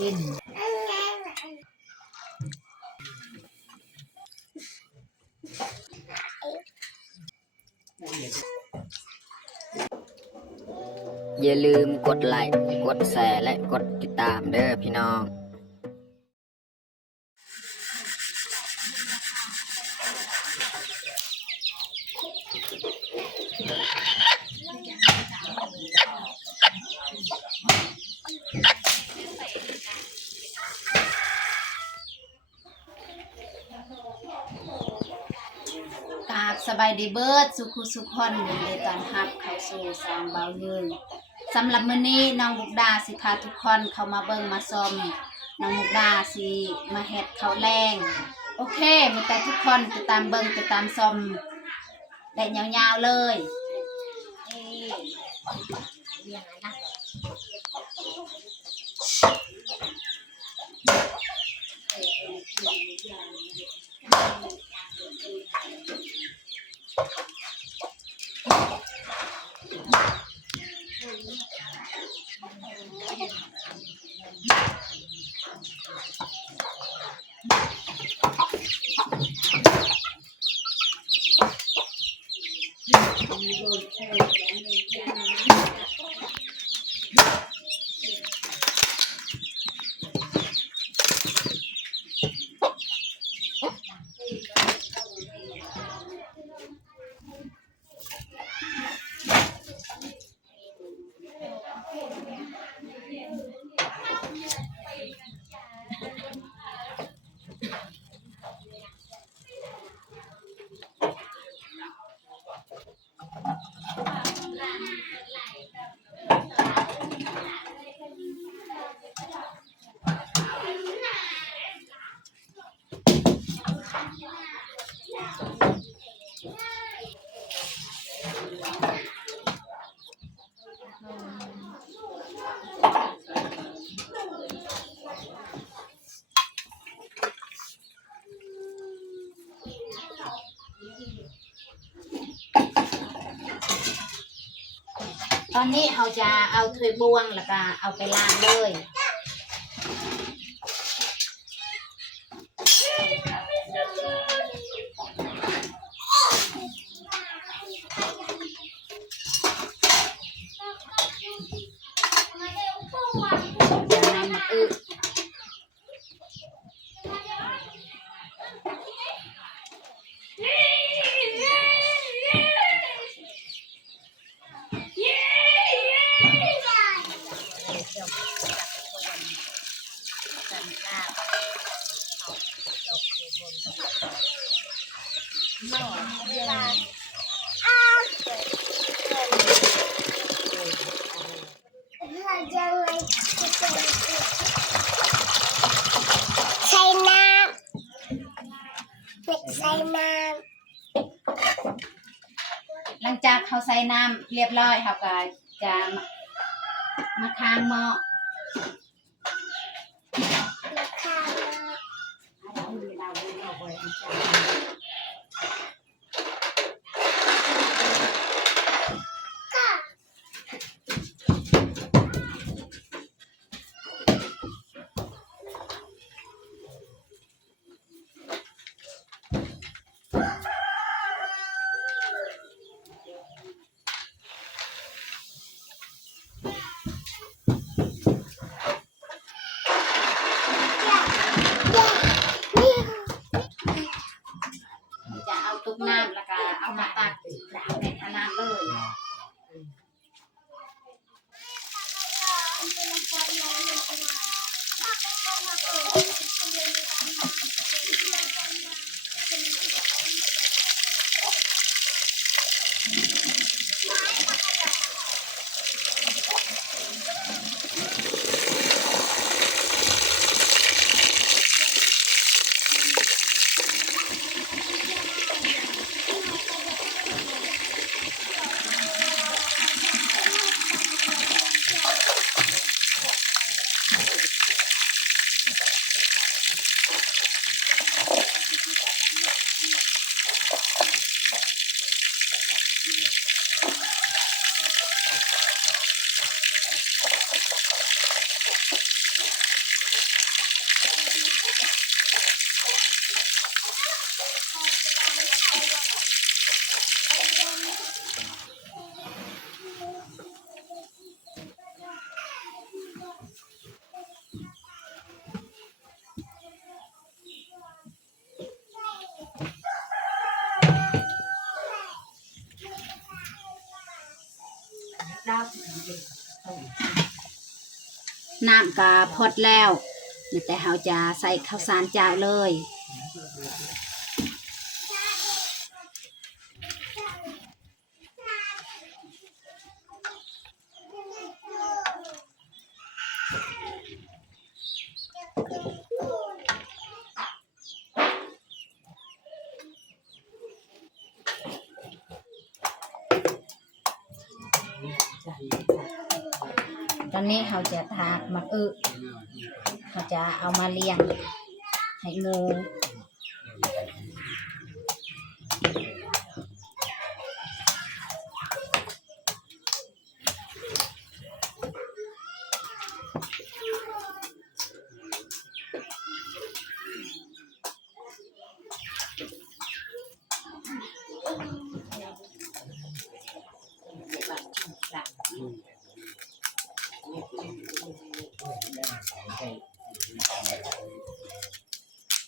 กินอย่าลืมกดไลค์กดแชร์และกดติดตามเด้อพี่น้องกราบสบายดีเบิร์ดสุขุสุขคนยินดีต้อนรับเข้าสู่ซองเบาเยืนสำหรับมื้อนี้น้องมุกดาสิพาทุกคนเข้ามาเบิ่งมาชมน้องมุกดาสิมาเฮ็ดข้าวแรงโอเคมีแต่ทุกคนติดตามเบิ่งติดตามชมได้ยาวๆเลยตอนนี้เราจะเอาถ้วยบวงแล้วก็เอาไปล้างเลยหลังจากเขาใส่น้ำเรียบร้อยเขาก็จะมาค้างหม้อจะเอาตุกน้ำแล้วก็เอามาตักในขนาดเลย น้ำกะพอดแล้วแต่เราจะใส่ข้าวสารเจ้าเลยตอนนี้เราจะทากมักเราจะเอามาเลี้ยงให้งู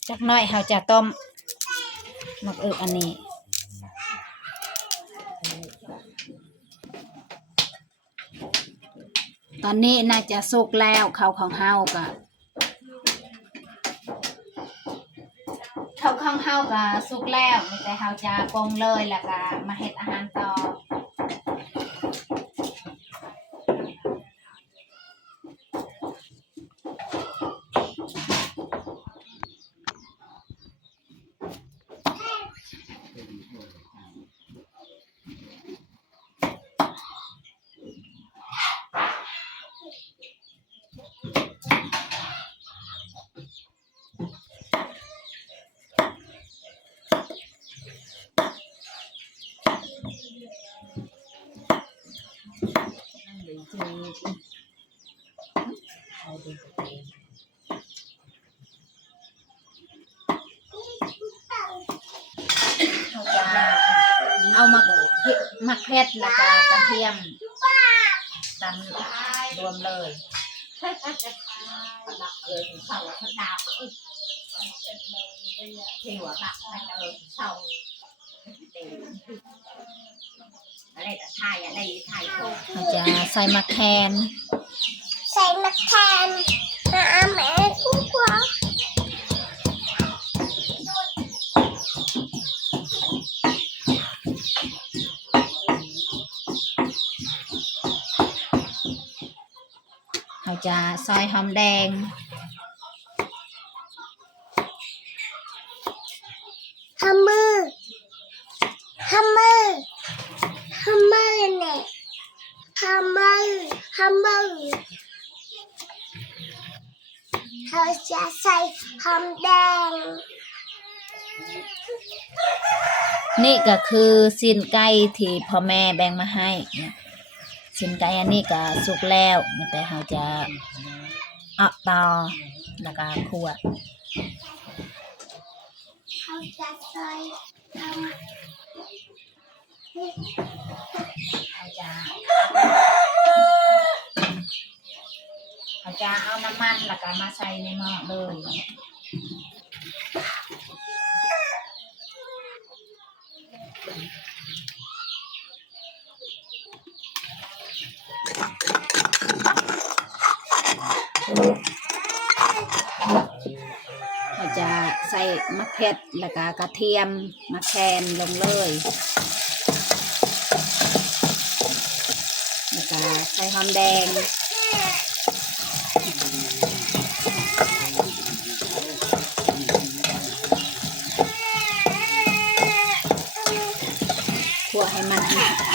จักหน่อยเราจะต้มมักอันนี้ตอนนี้น่าจะสุกแล้วข้าวของเฮากะข้าวของเฮากะสุกแล้วแต่เฮาจะปรุงเลยแล้วก็มาเฮ็ดอาหารต่อเอามักเผ็ดแล้วก็กระเทียมตำรวมเลยเราจะใส่มะแคนแม่คู่กว่าเราจะซอยหอมแดงฮัมเมอร์เนี่ยฮัมเมอร์เราจะใส่หอมแดงนี่ก็คือสิ้นไก่ที่พ่อแม่แบ่งมาให้สิ้นไก่อันนี้ก็สุกแล้วแต่เราจะเอาต่อแล้วก็คั่วเขาจะใส่เขาจะเอาน้ำมันแล้วก็มาใส่ในหม้อเลยเขาจะใส่มะเขือแล้วก็กระเทียมมะแคนลงเลยแล้วก็ใส่หอมแดงคั่วให้มัน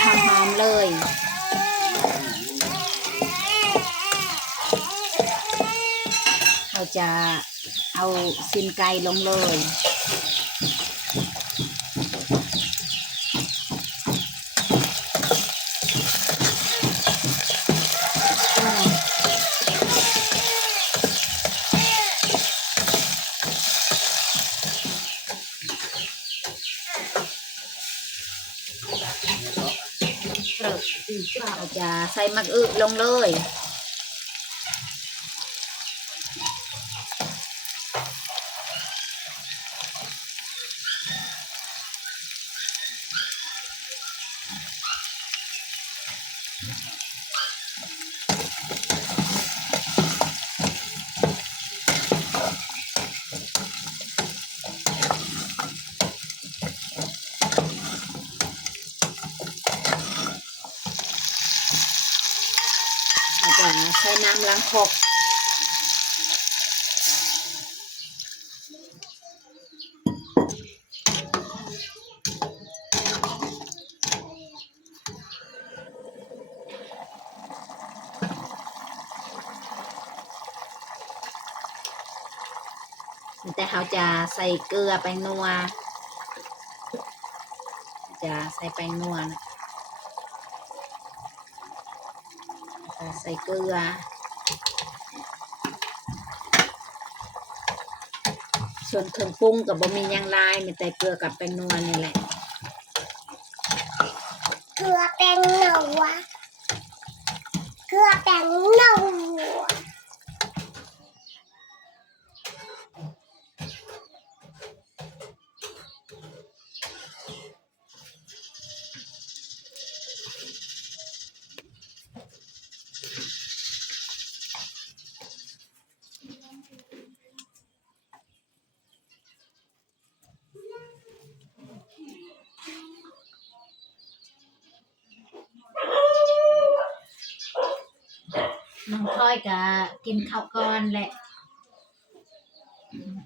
หอมๆเลยเราจะเอาสิ้นไก่ลงเลย ติบเราจะใส่มักอึลงเลยเราจะใส่น้ำล้างครกแต่เราจะใส่เกลือแป้งนัวจะใส่แป้งนัวนะจะใส่เกลือส่วนเครื่องปรุงกับบะหมี่ย่างลายมีแต่เกลือกับแป้งนัวนี่แหละเกลือแป้งนัวเกลือแป้งนัวน้องพลอยก็กินข้าวก่อนแหละ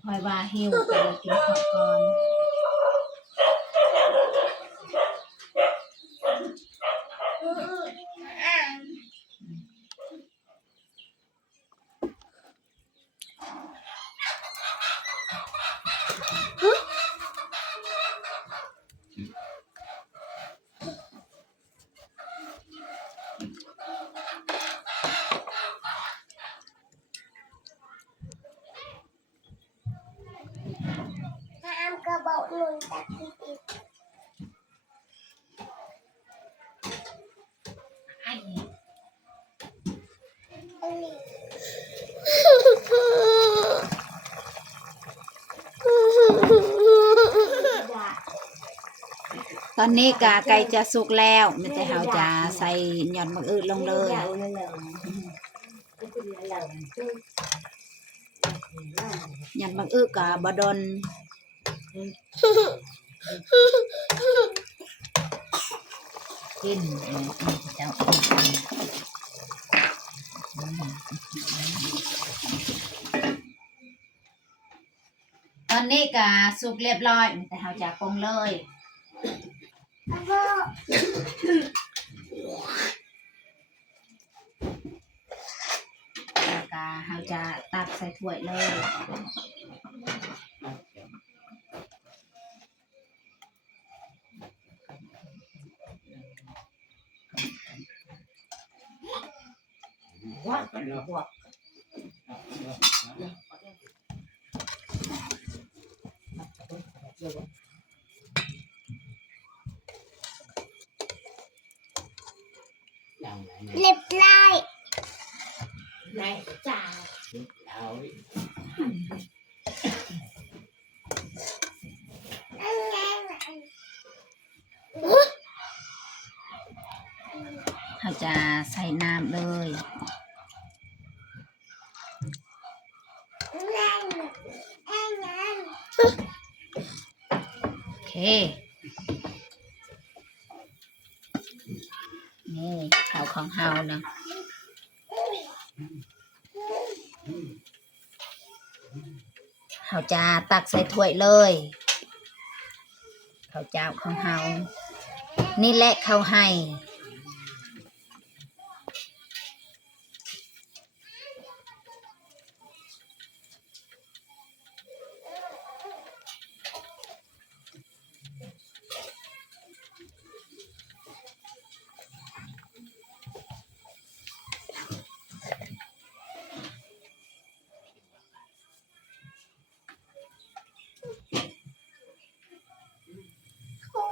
พลอยว่าหิวก็เลยกินข้าวก่อนห้ามกระบอกหนุนตัดอีกไอ้ตอนนี้กาไก่จะสุกแล้วไม่แต่เราจะใส่หย่อนมะอึลงเลยหย่อนมะอึกับบดนกินเจ้าตอนนี้ก็สุกเรียบร้อยแต่เราจะปรุงเลยแล้วก็เราจะตักใส่ถ้วยเลยเรียบร้อยในจานเราจะใส่น้ำเลยโอเคนี่ข้าวของเฮานะเราจะตักใส่ถ้วยเลยข้าวเจ้าของเฮานี่แหละข้าวให้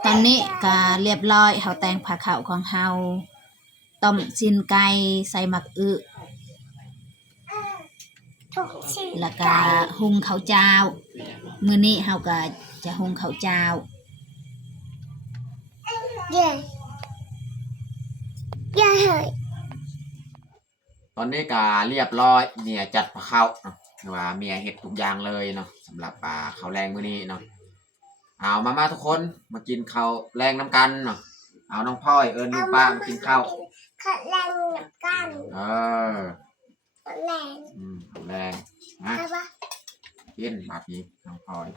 ต อนนี้ก็เรียบร้อยเฮาแต่งผ้าขาวของเฮาต้มซีนไก่ใส่หมักอึแล้วก็หุงข้าวเจ้ามื้อนี้เฮาก็จะหุงข้าวเจ้า ตอนนี้ก็เรียบร้อยเมียจัดข้าวเนาะว่าเมียเฮ็ดทุกอย่างเลยเนาะสำหรับข้าวแรงมื้อนี้เนาะเอามาทุกคนมากินข้าวแรงน้ำกันเนาะเอาน้องพ่อยลุงป้ามากินข้าว ขัดแรงเหมือนกัน เออ ขัดแรง ข้าวแรงนะ ใช่ปะ กินแบบนี้น้องพ่อย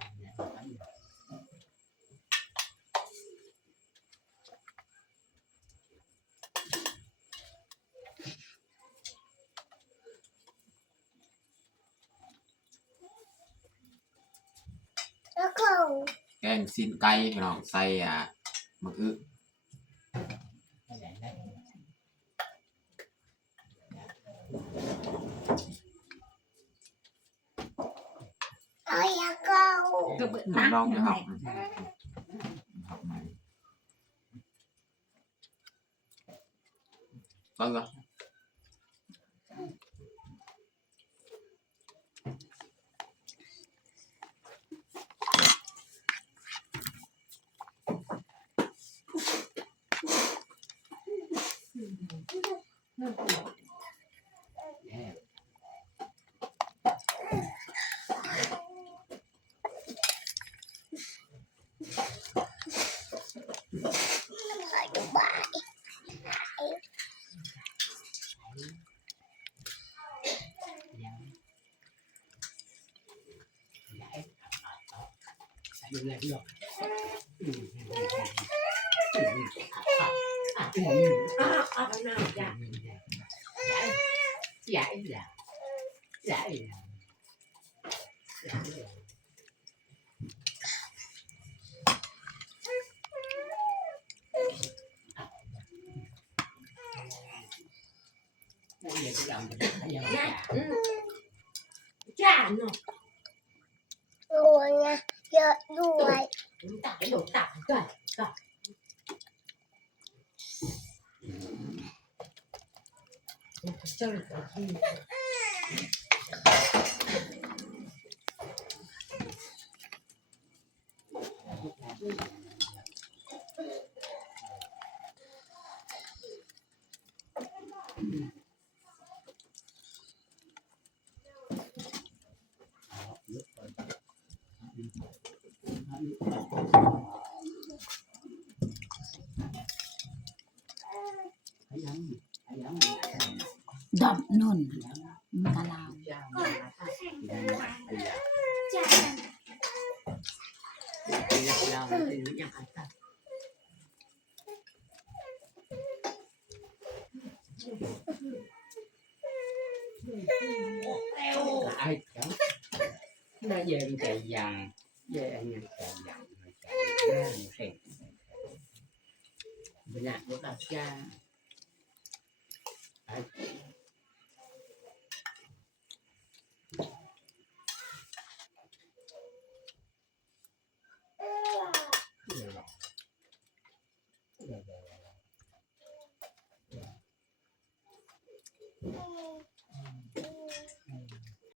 แล้วก็ แกงซีนไก่พี่น้องใส่มะอึ เอาอยากเอา น้องนะครับครับไหนก็เหรอรวยนะเยอะด้วย ดอกนุ่นมะลาว ai đó nó về chạy vàng về anh em chạy vàng chạy ra một sẹt bên này của ta cha